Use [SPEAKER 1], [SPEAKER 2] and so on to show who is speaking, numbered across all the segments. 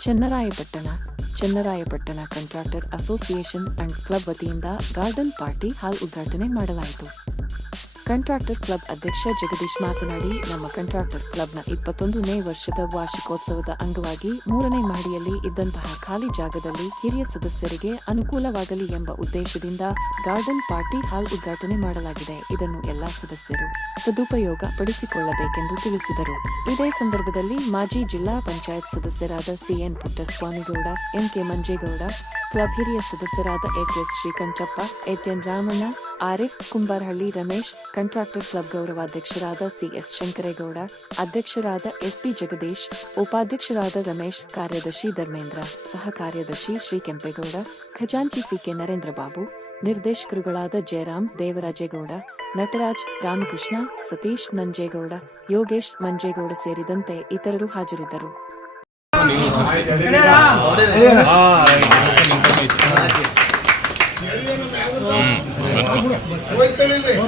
[SPEAKER 1] Channarayapatna Channarayapatna contractor association and club ವತಿಯಿಂದ garden party hall ಉದ್ಘಾಟನೆ ಮಾಡಲಾಯಿತು. ಕಾಂಟ್ರಾಕ್ಟರ್ ಕ್ಲಬ್ ಅಧ್ಯಕ್ಷ ಜಗದೀಶ್ ಮಾತನಾಡಿ, ನಮ್ಮ ಕಂಟ್ರಾಕ್ಟರ್ ಕ್ಲಬ್ನ ಇಪ್ಪತ್ತೊಂದನೇ ವರ್ಷದ ವಾರ್ಷಿಕೋತ್ಸವದ ಅಂಗವಾಗಿ ಮೂರನೇ ಮಹಡಿಯಲ್ಲಿ ಇದ್ದಂತಹ ಖಾಲಿ ಜಾಗದಲ್ಲಿ ಹಿರಿಯ ಸದಸ್ಯರಿಗೆ ಅನುಕೂಲವಾಗಲಿ ಎಂಬ ಉದ್ದೇಶದಿಂದ ಗಾರ್ಡನ್ ಪಾರ್ಟಿ ಹಾಲ್ ಉದ್ಘಾಟನೆ ಮಾಡಲಾಗಿದೆ. ಇದನ್ನು ಎಲ್ಲಾ ಸದಸ್ಯರು ಸದುಪಯೋಗ ಪಡಿಸಿಕೊಳ್ಳಬೇಕೆಂದು ತಿಳಿಸಿದರು. ಇದೇ ಸಂದರ್ಭದಲ್ಲಿ ಮಾಜಿ ಜಿಲ್ಲಾ ಪಂಚಾಯತ್ ಸದಸ್ಯರಾದ CN Puttaswamygowda MK Manjegowda club ಹಿರಿಯ ಸದಸ್ಯರಾದ HS Srikantappa N Ramanna Arif Kumbarahalli Ramesh, contractor club ಗೌರವಾಧ್ಯಕ್ಷರಾದ CS Shankaregowda, ಅಧ್ಯಕ್ಷರಾದ ಎಸ್ಪಿ ಜಗದೀಶ್, ಉಪಾಧ್ಯಕ್ಷರಾದ ರಮೇಶ್, ಕಾರ್ಯದರ್ಶಿ ಧರ್ಮೇಂದ್ರ, ಸಹ ಕಾರ್ಯದರ್ಶಿ ಶ್ರೀ ಕೆಂಪೇಗೌಡ ಖಜಾಂಚಿ ಸಿಕೆ ನರೇಂದ್ರ ಬಾಬು ನಿರ್ದೇಶಕರುಗಳಾದ ಜಯರಾಮ್ ದೇವರಾಜೇಗೌಡ, ನಟರಾಜ್ ರಾಮಕೃಷ್ಣ, ಸತೀಶ್ ನಂಜೇಗೌಡ, ಯೋಗೇಶ್ ಮಂಜೇಗೌಡ ಸೇರಿದಂತೆ ಇತರರು ಹಾಜರಿದ್ದರು
[SPEAKER 2] ಕೇಳಕ್ಕೆ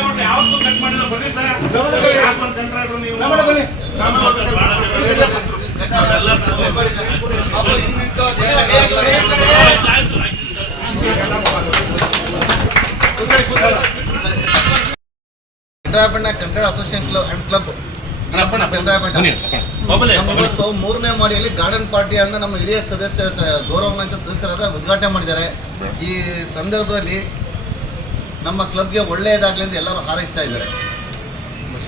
[SPEAKER 3] Chandrappanna Kannada association club and club ಇವತ್ತು ಮೂರನೇ ಮಾಡಿಯಲ್ಲಿ ಗಾರ್ಡನ್ ಪಾರ್ಟಿಯನ್ನು ನಮ್ಮ ಹಿರಿಯ ಸದಸ್ಯ ಗೌರವ ಗೌರವಾನ್ವಿತ ಸದಸ್ಯರಾದ ಉದ್ಘಾಟನೆ ಮಾಡಿದ್ದಾರೆ. ಈ ಸಂದರ್ಭದಲ್ಲಿ ನಮ್ಮ ಕ್ಲಬ್ಗೆ ಒಳ್ಳೆಯದಾಗಲಿ ಅಂತ ಎಲ್ಲರೂ ಹಾರೈಸ್ತಾ ಇದ್ದಾರೆ.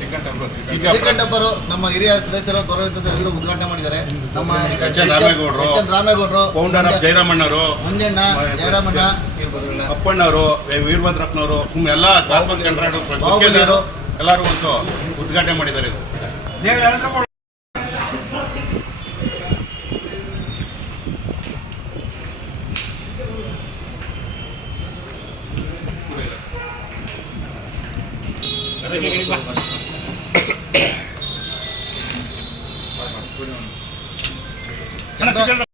[SPEAKER 3] ಶ್ರೀಕಂಠಪ್ಪರು ನಮ್ಮ ಹಿರಿಯ ಸದಸ್ಯರು ಗೌರವಿತ ಸದಸ್ಯರು ಉದ್ಘಾಟನೆ ಮಾಡಿದ್ದಾರೆ ನಮ್ಮ
[SPEAKER 4] ಎಚ್ ಎನ್ ರಾಮೇಗೌಡ್ರು.
[SPEAKER 3] ಎಚ್ ಎನ್ ರಾಮೇಗೌಡರು
[SPEAKER 4] ಫೌಂಡರ್ ಆಫ್ ಜಯರಾಮಣ್ಣವರು
[SPEAKER 3] ಮಂಜಣ್ಣ ಜಯರಾಮಣ್ಣ
[SPEAKER 4] ಅಪ್ಪಣ್ಣವರು ವೀರಭದ್ರಪ್ಪನವರು ಎಲ್ಲ ಜನರು
[SPEAKER 3] ಬಾಹುಬಲಿಯವರು.
[SPEAKER 4] ಎಲ್ಲರೂ ಒಂದು ಉದ್ಘಾಟನೆ ಮಾಡಿದ್ದಾರೆ ಇದು
[SPEAKER 3] Gracias.